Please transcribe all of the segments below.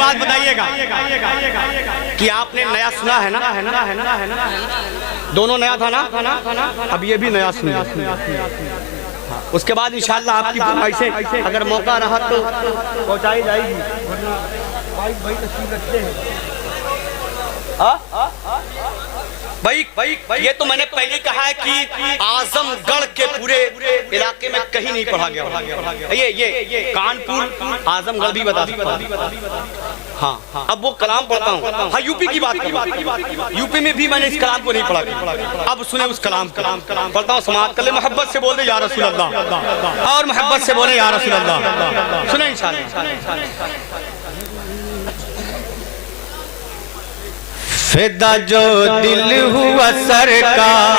بات بتائیے گا کہ آپ نے نیا سنا ہے نا؟ دونوں نیا تھا نا؟ اب یہ بھی نیا سنا. اس کے بعد انشاءاللہ آپ کی فرمائشیں اگر موقع رہا تو پہنچائی جائے گی. بھائی تشریف رکھتے ہیں. بھائی یہ تو میں نے پہلے کہا ہے کہ اعظم گڑھ کے پورے علاقے میں کہیں نہیں پڑھا گیا. یہ کانپور اعظم گڑھ بھی بتا سکتا ہوں. ہاں اب وہ کلام پڑھتا ہوں. ہاں یو پی کی بات کرتا ہوں. یو پی میں بھی میں نے اس کلام کو نہیں پڑھا. اب سنیں اس کلام پڑھتا ہوں. سماعت کر لیں. محبت سے بولے یا رسول اللہ, اور محبت سے بولے یا رسول اللہ. سنیں انشاءاللہ. فدا جو دل ہوا سرکار.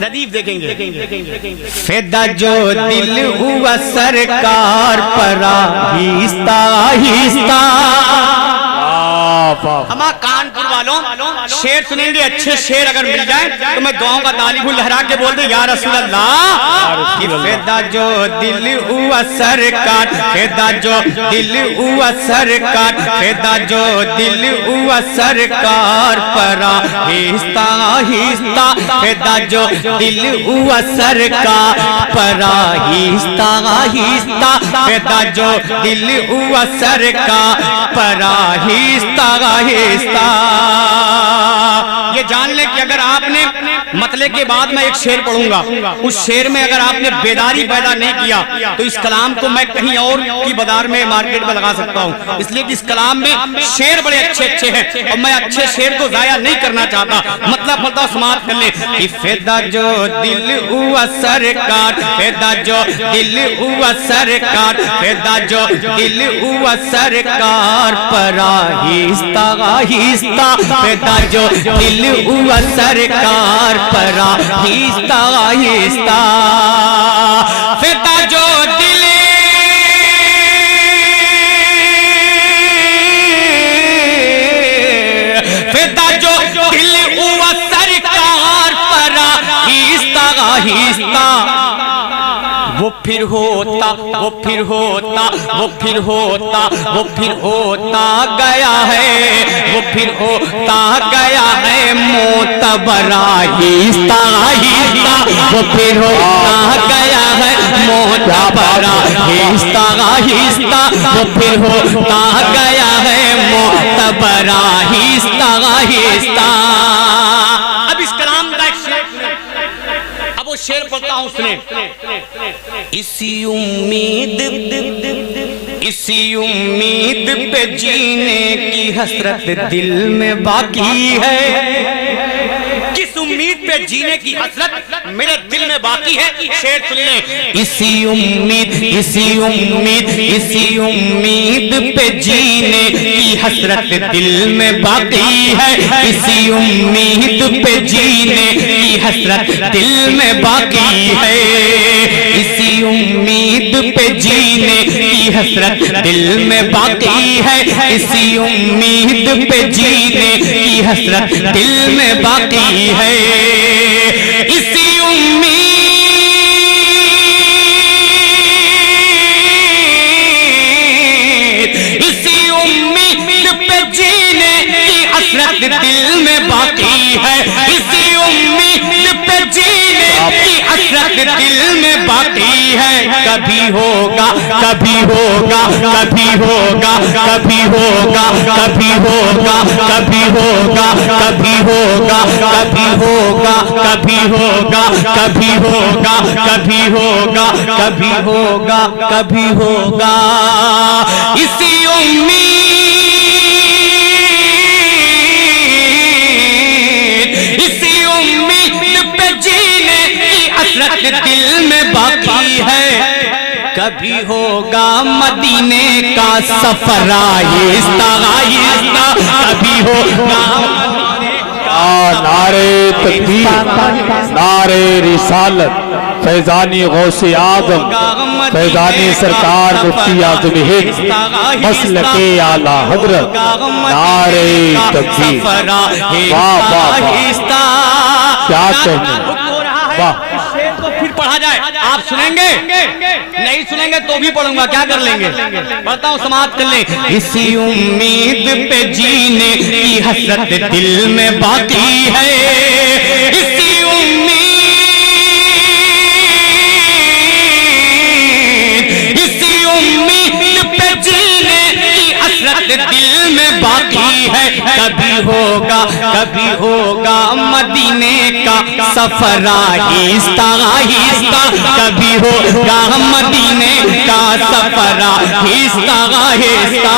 ردیف دیکھیں گے. فدا جو دل ہوا سرکار پر آہستہ آہستہ. ہمارا کانپور والوں شعر سنیں گے. اچھے شعر اگر مل جائیں تو میں گاؤں کا طالب لہرا کے بول دے یا رسول اللہ. فدا جو دل ہوا سرکار, فدا جو دل ہوا سرکار, فدا جو دل ہوا سرکار پر آہستہ آہستہ. فدا جو دل ہوا سرکار پر آہستہ آہستہ. فدا جو دل ہوا سرکار پر آہستہ آہستہ. یہ جان لیں کہ اگر آپ نے مطلع کے بعد میں ایک شعر پڑھوں گا, اس شعر میں اگر آپ نے بیداری پیدا نہیں کیا تو اس کلام کو میں کہیں اور کی بازار میں مارکیٹ میں لگا سکتا ہوں. اس لیے کہ اس کلام میں شعر بڑے اچھے ہیں اور میں اچھے شعر کو ضائع نہیں کرنا چاہتا. مطلب پڑھتا ہوں, سماعت کر لیں. کہ فدا جو دل ہوا سرکار, فدا جو دل ہوا سرکار, فدا جو دل ہوا سرکار پر آہستہ آہستہ. فدا جو دل ہوا سرکار پر آہستہ آہستہ. فدا جو دل فدا جو دل ہوا سرکار پر آہستہ آہستہ. وہ پھر ہوتا, وہ پھر ہوتا, وہ پھر ہوتا, وہ پھر ہوتا گیا ہے, وہ پھر ہوتا گیا ہے معتبر آہستہ آہستہ. وہ پھر ہوتا گیا ہے معتبر آہستہ آہستہ. وہ پھر ہوتا گیا ہے معتبر آہستہ آہستہ. اب اس کلام کا ایک شعر, اب وہ شعر پڑھتا ہوں سنیں. اسی امید پہ جینے کی حسرت دل میں باقی ہے. کس امید پہ جینے کی حسرت میرے دل میں باقی ہے. شعر سن لیں. اسی امید, اسی امید, اسی امید پہ جینے کی حسرت دل میں باقی ہے. اسی امید پہ جینے کی حسرت دل میں باقی ہے. اسی امید پہ جینے کی حسرت دل میں باقی ہے. اسی امید پہ جینے کی حسرت دل میں باقی ہے. اسی امید, اسی امید پہ جینے کی حسرت دل میں باقی ہے. اسی امید پہ جینے کی حسرت دل میں باقی ہے. کبھی ہوگا, کبھی ہوگا, کبھی ہوگا, کبھی ہوگا, کبھی ہوگا, کبھی ہوگا, کبھی ہوگا, کبھی ہوگا, کبھی ہوگا, کبھی ہوگا, کبھی ہوگا, کبھی ہوگا, کبھی ہوگا. اسی امید, اسی امید پہ جینے کی حسرت دل میں باقی ہے. کبھی ہوگا مدینے کا سفر آہستہ آہستہ. کبھی ہوگا نعرے تکبیر, نعرے رسالت, فیضانی غوث اعظم, فیضانی سرکار مفتی اعظم ہند, مسلک اعلی حضرت. نعرے تکبیر. واہ واہ واہ, کیا کہنے, واہ. پھر پڑھا جائے. آپ سنیں گے؟ نہیں سنیں گے تو بھی پڑھوں گا, کیا کر لیں گے؟ پڑھتا ہوں, سماعت کر لیں. اسی امید پہ جینے کی حسرت دل میں باقی ہے, اسی امید پہ جینے کی حسرت دل میں باقی ہے. کبھی ہوگا مدینے کا سفر آہستہ آہستہ, کبھی ہوگا مدینے کا سفر آہستہ آہستہ.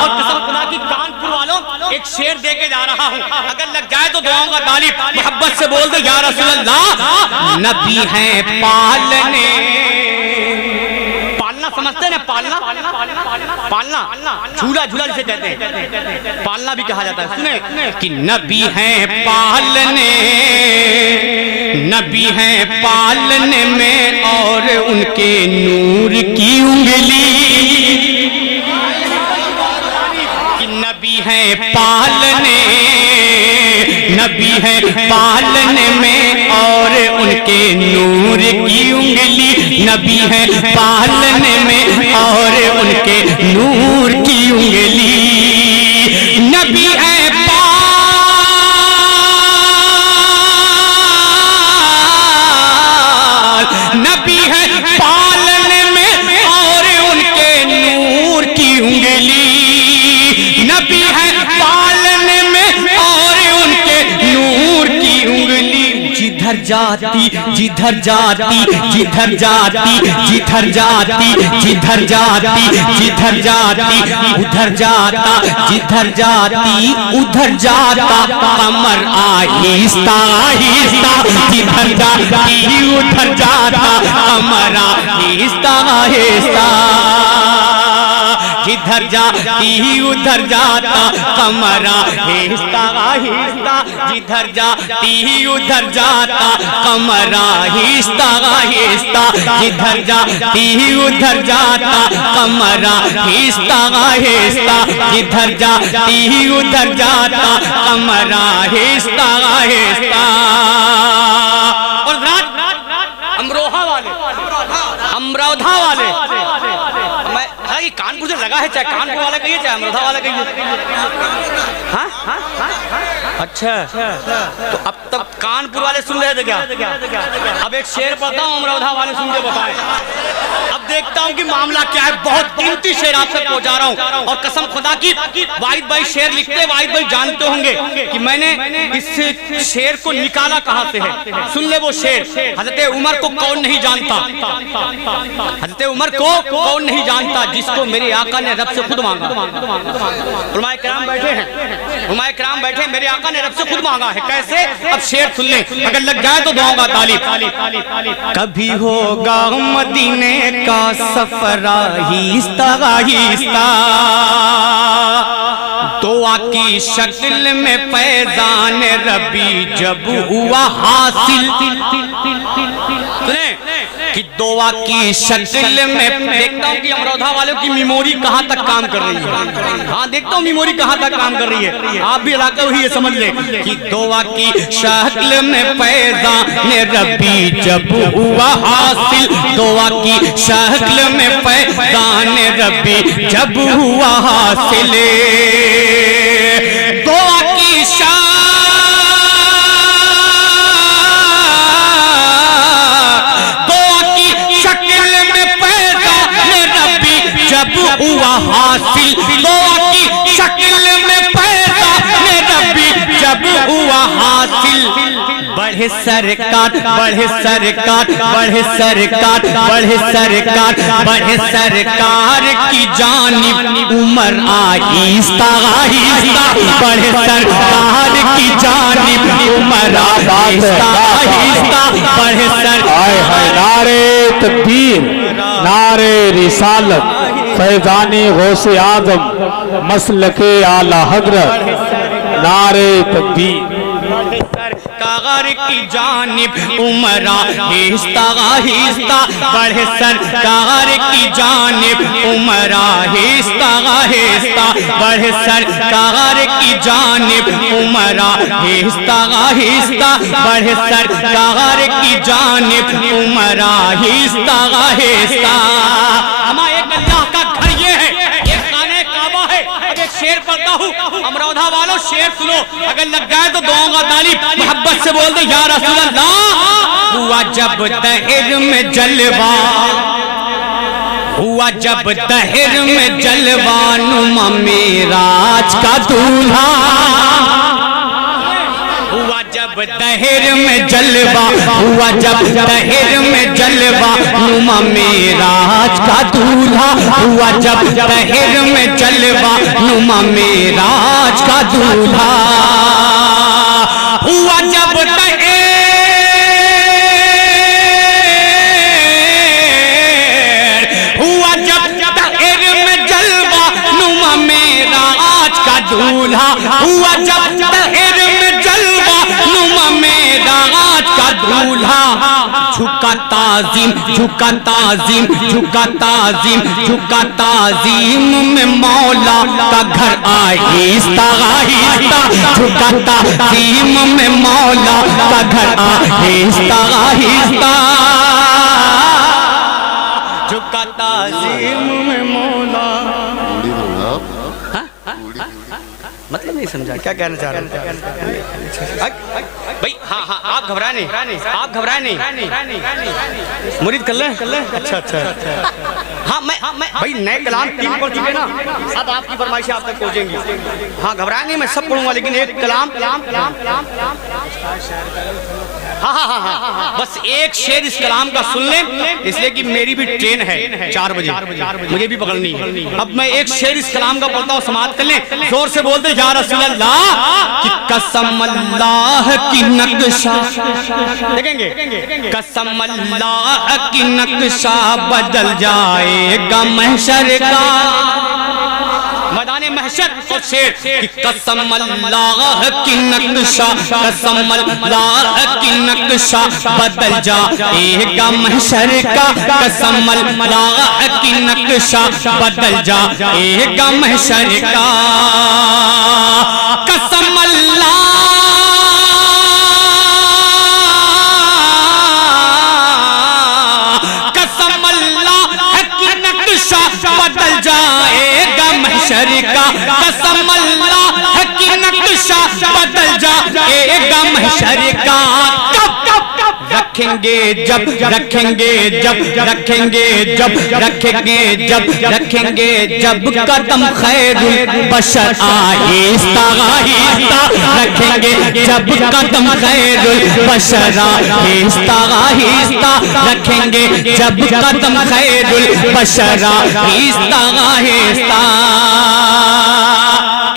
اور قسم خدا کی کانپور والوں ایک شعر دے کے جا رہا ہوں, اگر لگ جائے تو دعاؤں کا طالب محبت سے بول دے یا رسول اللہ. نبی ہیں پالنے, پالنا سمجھتے ہیں, پالنا جھولا جھولا جسے کہتے ہیں, پالنا بھی کہا جاتا ہے. سنیں کہ نبی ہیں پالنے, نبی ہیں پالنے میں اور ان کے نور کی انگلی, کہ نبی ہیں پالنے, نبی ہیں پالنے میں اور ان کے نور کی انگلی, نبی ہیں پالنے میں اور ان کے نور کی انگلی, نبی ہیں نبی ہیں پالنے میں اور ان کے نور کی انگلی, نبی ہیں پالنے میں اور ان کے نور کی انگلی. جدھر جاتی جدھر جاتی جدھر جاتی جدھر جاتی جدھر جاتی جدھر جاتی ادھر جاتا, جدھر جاتی ادھر جاتا قمر آہستہ آہستہ, جدھر جاتی ادھر جاتا قمر آہستہ آہستہ, جدھر جاتی ادھر جاتا قمر آہستہ آہستہ, جدھر جاتی ادھر جاتا قمر آہستہ آہستہ, جدھر جاتی ادھر جاتا قمر آہستہ آہستہ, جدھر جاتی ادھر جاتا قمر آہستہ آہستہ. اور امروہہ والے, امرودھا والے, کانپور سے لگا ہے, چاہے کانپور والا کہیے چاہے امروہہ والا کہیے. ہاں اچھا, تو اب تک کانپور والے سن رہے تھے کیا؟ اب ایک شعر پڑھتا ہوں, امروہہ والے سن کے بتائیں. اب دیکھتا ہوں کہ معاملہ کیا ہے. بہت قیمتی شعر آپ سے پہنچا رہا ہوں, اور قسم خدا کی واحد بھائی شعر لکھتے, واحد بھائی جانتے ہوں گے کہ میں نے اس شعر کو نکالا کہاں سے ہے. سن لے وہ شعر. حضرت عمر کو کون نہیں جانتا, حضرت عمر کو کون نہیں جانتا جس کو میرے آقا نے رب سے خود مانگا. علماء کرام بیٹھے ہیں, علماء کرام بیٹھے ہیں, میرے آقا نے رب سے خود مانگا ہے. کیسے؟ اب شعر سن لیں, اگر لگ جائے تو دعاؤں کا طالب. کبھی ہوگا مدینے کا سفر آہستہ آہستہ, دعا کی شکل میں فیضان ربی جب ہوا حاصل. سنیں کہ دعا کی شکل میں, دیکھتا ہوں کہ امروہہ والوں کی میموری کہاں تک کام کر رہی ہے. ہاں دیکھتا ہوں میموری کہاں تک کام کر رہی ہے. آپ بھی علاقہ ہوئی یہ سمجھ لیں کہ دعا کی شکل میں فیضان ربی جب ہوا حاصل, دعا کی شکل میں فیضان ربی جب ہوا حاصل, دعا کی جب ہوا حاصل, دعا کی شکل میں فیضان ربی جب ہوا حاصل. بڑھے سرکار, بڑھے سرکار, بڑھے سرکار, بڑھے سرکار, بڑھے سرکار کی جانب عمر آہستہ آہستہ, بڑھے سرکار کی جانب عمر آہستہ آہستہ, بڑھے سرکار. نعرے تکبیر, نعرے رسالت, فیضانی غوث اعظم مسلک اعلی حضرت, نعرے تکبیر. سرکار کی جانب عمرہ آہستہ آہستہ بڑھے سرکار کی جانب عمرہ آہستہ آہستہ بڑھے سرکار کی جانب عمرہ آہستہ آہستہ بڑھے سرکار کی جانب عمرہ آہستہ آہستہ. ہمارا ایک اللہ کا گھر یہ ہے, ایک خانہ کعبہ ہے. اب ایک شعر پڑھتا ہوں, امروہہ والوں شعر سنو, اگر لگ جائے تو دعاؤں کا طالب محبت سے بول دے یا رسول اللہ. ہوا جب دہر میں جلوہ, ہوا جب دہر میں جلوہ نما معراج کا دولہا. ہوا جب دہر میں جلوہ, ہوا جب دہر میں جلوہ نما معراج کا دولہا. ہوا جب دہر میں جلوہ نما معراج کا دولہا. ہوا جب دولہا, ہوا جب دہر میں جلوہ نما معراج کا دولہا. جھکا تعظیم, جھکا تعظیم, جھکا تعظیم, جھکا تعظیم میں مولا کا گھر آہستہ آہستہ. جھکا تعظیم میں مولا کا گھر آہستہ آہستہ. جھکا تعظیم میں مولا. مطلب نہیں سمجھا کیا کہنا چاہ رہا ہے بھائی. ہاں ہاں آپ گھبرائیں نہیں, آپ گھبرائیں نہیں, مرید کر لیں. اچھا اچھا ہاں میں بھائی نئے کلام 3 پڑھ چکے نا, اب آپ کی فرمائشیں آپ تک پہنچیں گی. ہاں گھبرائیں نہیں, میں سب پڑھوں گا, لیکن ایک کلام ہاں ہاں ہاں بس ایک شعر اس کلام کا سن لیں, اس لیے کہ میری بھی ٹرین ہے 4 بجے, مجھے بھی پکڑنی ہے. اب میں ایک شعر اس کلام کا پڑھتا ہوں, سماعت کر لیں. زور سے بولتے یا رسول اللہ کہ قسم اللہ کی نقشہ, دیکھیں گے قسم اللہ کی نقشہ بدل جائے گا محشر کا. میدان محشر اور شعر کہ قسم اللہ کی نقشہ, قسم اللہ کی نقشہ بدل جائے گا محشر کا. قسم اللہ کی نقشہ بدل جائے گا محشر کا. قسم اللہ بدل جائے گا محشر کا. قسم اللہ کی نقشہ بدل جائے گا محشر کا. رکھیں گے جب, رکھیں گے جب, رکھیں گے جب, رکھیں گے جب, رکھیں گے جب قدم خیر البشر آہستہ آہستہ. رکھیں گے جب قدم خیر البشر آہستہ آہستہ. رکھیں گے جب قدم خیر البشر آہستہ آہستہ.